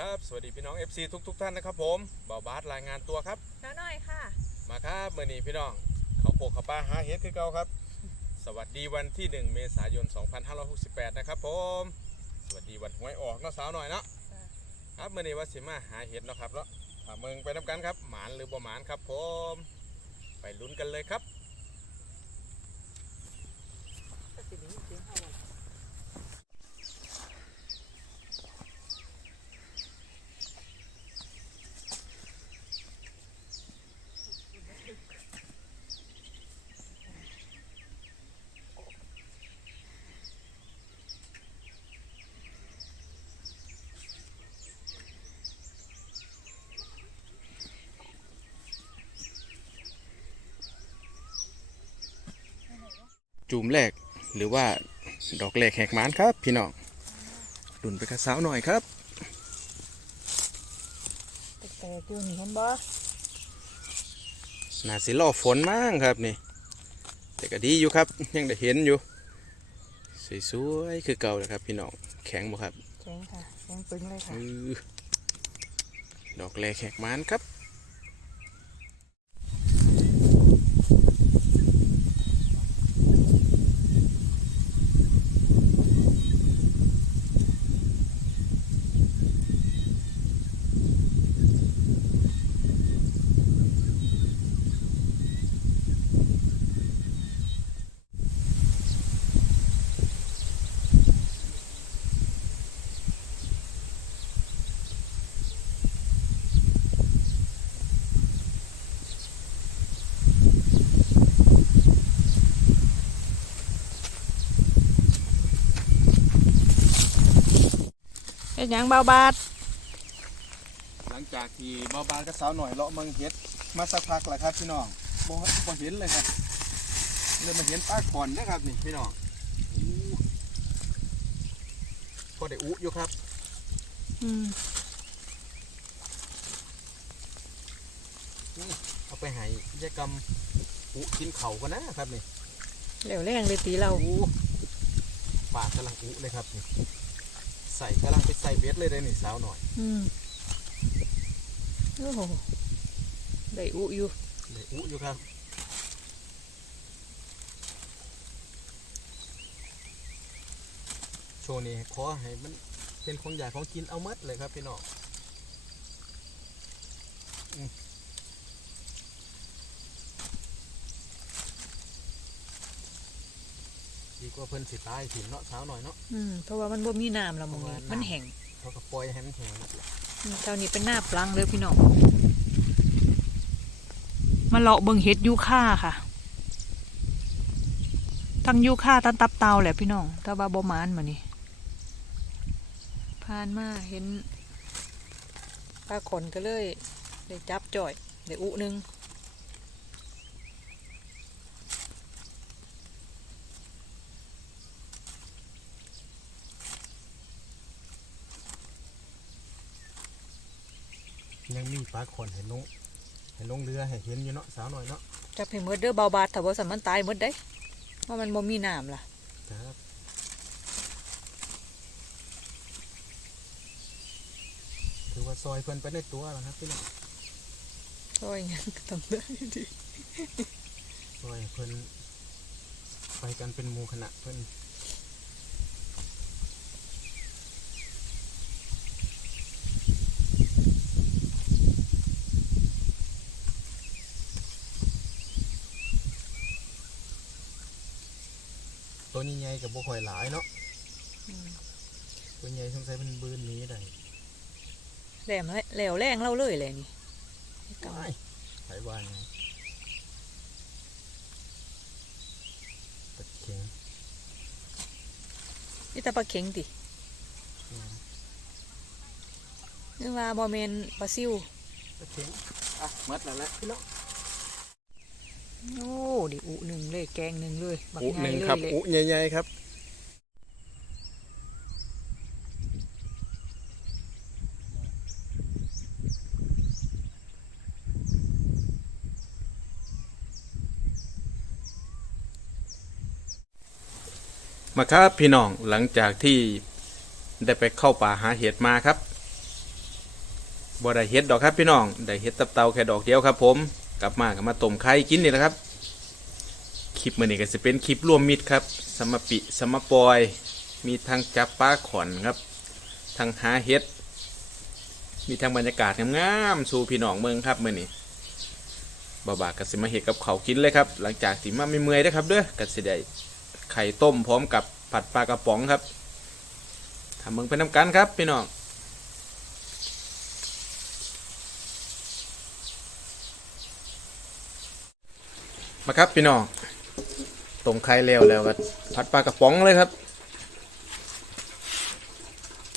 ครับ สวัสดีพี่น้อง FC ทุกทุกๆท่านนะครับผมบ่าวบาสรายงานตัวครับน้าหน่อยค่ะ มาครับเมื่อนี้พี่น้องเขาโปกเขาป้าหาเฮ็ดคือเก่าครับ สวัสดีวันที่ 1 เมษายน 2568 นะครับผม สวัสดีวันหวยออกเนาะสาวหน่อยเนาะจ้ะครับเมื่อนี้ว่าสิมาหาเห็ดเนาะครับเนาะถามเมืองไปน้ำกันครับหมานหรือบ่หมานครับผม ไปลุ้นกันเลยครับ จูมแรกหรือว่าดอกแรกแหกหมานครับพี่น้องลุ้นไปกับสาวหน่อยครับแปลกๆอยู่นี่เห็นบ่น่าสิรอฝนมั่งครับนี่ แต่ก็ดีอยู่ครับ ยังได้เห็นอยู่ สวยๆคือเก่าเลยครับพี่น้องแข็งบ่ครับแข็งค่ะแข็งปึงเลยค่ะอือดอกแรกแหกหมานครับ ยังเบาบาดหลังจากที่เบาบานกับสาวหน่อยเลาะเมืองเฮ็ดมาสักพักแล้วครับพี่น้องบ่บ่เห็นเลยครับเลยมาเห็นปลาขอนนะครับนี่พี่น้องอู้พอได้อุอยู่ครับอืมเอาไปให้ยายกรรมอุกินเข่ากันนะครับนี่เหลวแรงเลยตีเราอู้ปากกำลังอุเลยครับนี่ ใส่กำลังไปใส่เบ็ดเลยเลยนี่สาวหน่อยอืมโอ้โหได้อุอยู่เลยอุอยู่ครับโชว์นี่ขอให้มันเป็นของใหญ่ของกินเอาหมัดเลยครับพี่น้องอืมดีก ว่าเพิ่นสิตายถิ่นเนาะสาวหน่อยเนาะ อืมเพราะว่ามันบ่มีน้ำและหมองนี้เพราะว่าน้ำมันแห้งเขาก็ปล่อยให้มันแห้งหมดเลยอืมเท่านี้เป็นหน้าปลังเลยพี่น้องมาเลาะเบิ่งเฮ็ดยูค่าค่ะ ทั้งยูค่าทั้งตับเตาแหละพี่น้องแต่ว่าบ่หมานมานี่ผ่านมาเห็นปลาขนก็เลยได้จับจ่อยได้อุหนึง ยังมีปลาขอนให้ลงให้ลงเรือให้เห็นอยู่เนาะสาวหน่อยเนาะจับให้หมดเด้อเบาบาดถ้าบ่สันมันตายหมดได้ว่ามันบ่มีน้ำล่ะครับถือว่าซอยเพิ่นไปในตัวแล้วครับพี่น้องโอ้ยยังก็ต้องได้ดีซอยเพิ่นไปกันเป็นหมู่คณะเพิ่น ตัวนี้ใหญ่กับบ่ค่อยหลายเนาะอืมตัวใหญ่สงสัยเป็นบืนหนี้ได้แหลมเลยแหลวแรงเล่าเลยเลยนี่กำไม่ไผว่าไงตะเข็งนี่แต่ปลาเข็งติอืมนึกว่าบ่แม่นปลาซิวตะเข็งอะมัดแล้วแหละพี่น้อง โอ้ดิอุหนึ่งเลยแกงหนึ่งเลยบักอุใหหญ่นึ่งเลยครับเลยอุใหญ่ๆครับมาครับพี่น้องหลังจากที่ได้ไปเข้าป่าหาเห็ดมาครับบ่ได้เห็ดดอกครับพี่น้องได้เห็ดตับเตาแค่ดอกเดียวครับผม กลับมาก็มาต้มไข่กินนี่แหละครับ คลิปมือนี้ก็จะเป็นคลิปรวมมิตรครับ สมปิสมปอย มีทั้งจับปลาขอนครับทั้งหาเห็ด มีทั้งบรรยากาศงามๆสู่พี่น้องเมืองครับมือนี้บ่าวๆก็สิมาเห็ดกับเขาวกินเลยครับ หลังจากที่มาไม่เมื่อยๆนะครับเด้อก็สิได้ไข่ต้มพร้อมกับผัดปลากระป๋องครับทำเมึงเป็นน้ำกันครับพี่น้อง มาครับพี่น้องตรงไข่แล้วแล้วก็ผัดปลากระป๋องเลยครับ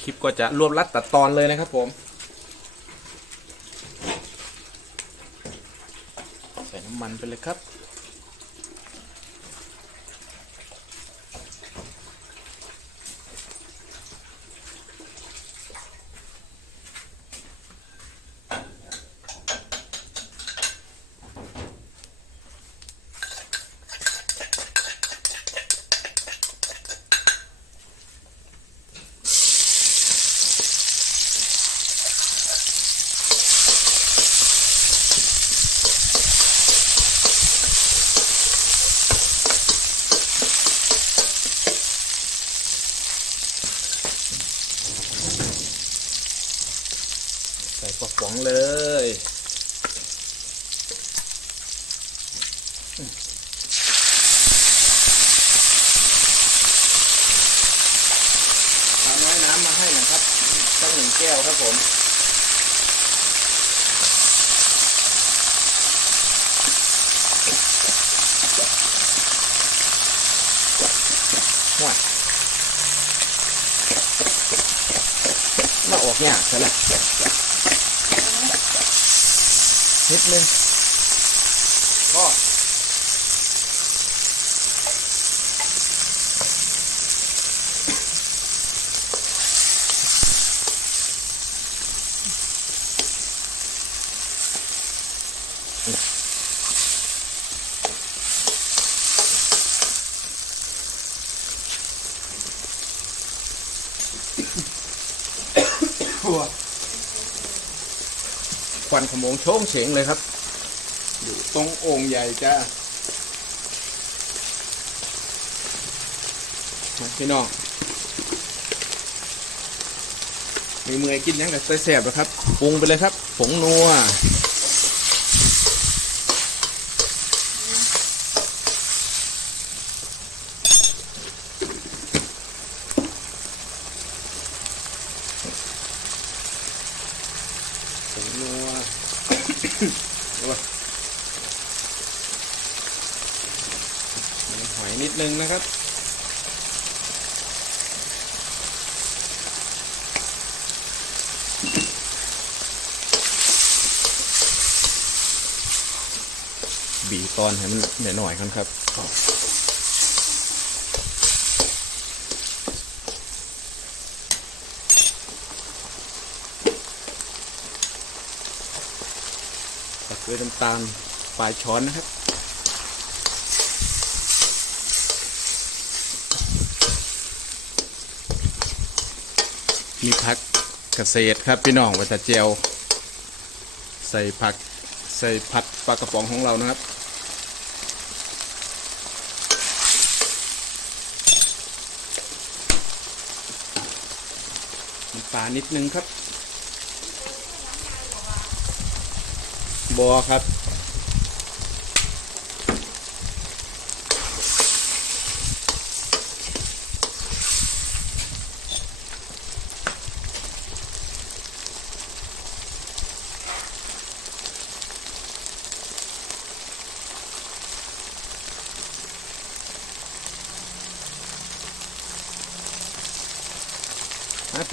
คลิปก็จะรวบรัดตัดตอนเลยนะครับผม ใส่น้ำมันไปเลยครับ กระป๋องเลยน้ำน้อยน้ำมาให้นะครับตั้งหนึ่งแก้วครับผมว้ายมาออกยากซะแล้ว นิ ควันขโมงโชงเฉงเลยครับ อยู่ตรงโอ่งใหญ่จ้ามาพี่น้องมีมือกินยังกับแซ่บๆนะครับปรุงไปเลยครับ ผงนัว ผงนัวมันหอยนิดนึงนะครับบีตอนให้มันหน่อยๆกันครับ ด้วยน้ำตาลปลายช้อนนะครับ มีผักเกษตรครับพี่น้องวัตเจียว ใส่ผักใส่ผัดปลากระป๋องของเรานะครับน้ำปลานิดนึงครับ บอครับ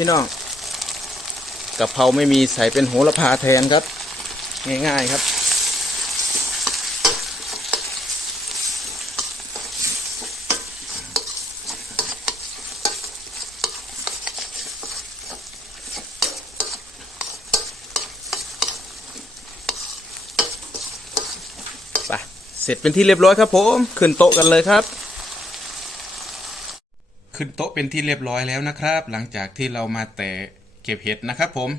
พี่น้องกะเพราไม่มีใส่เป็นโหระพาแทนครับ ง่ายๆครับ เสร็จเป็นที่เรียบร้อยครับผม ขึ้นโต๊ะกันเลยครับขึ้นโต๊ะเป็นที่เรียบร้อยแล้วนะครับ หลังจากที่เรามาแต่เก็บเห็ดนะครับผม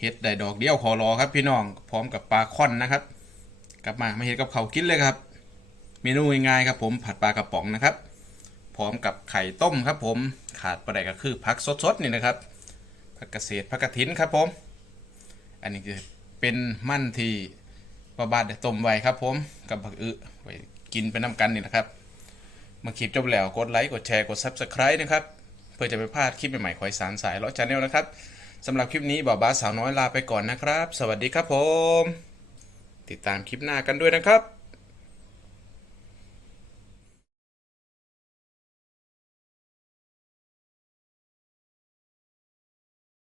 เห็ดได้ดอกเดียวขอรอครับพี่น้องพร้อมกับปลาค่อนนะครับ กลับมามาเห็ดกับเขาวกินเลยครับ เมนูง่ายๆครับผมผัดปลากระป๋องนะครับ พร้อมกับไข่ต้มครับผมขาดประเด็ก็คือผักสดๆนี่นะครับผักเกษตรผักกระถินครับผม อันนี้จะเป็นมั่นที่ประบาดได้ต้มไว้ครับผมกับผักอึไว้กินไปน้ำกันนี่นะครับมาคลิปจบแล้วกดไลค์กดแชร์กด Subscribe นะครับ เพื่อจะไม่พลาดคลิปใหม่ๆขอยสารสายล้อชาแนลนะครับ สำหรับคลิปนี้บ่าวบ้าสาวน้อยลาไปก่อนนะครับ สวัสดีครับผม ติดตามคลิปหน้ากันด้วยนะครับ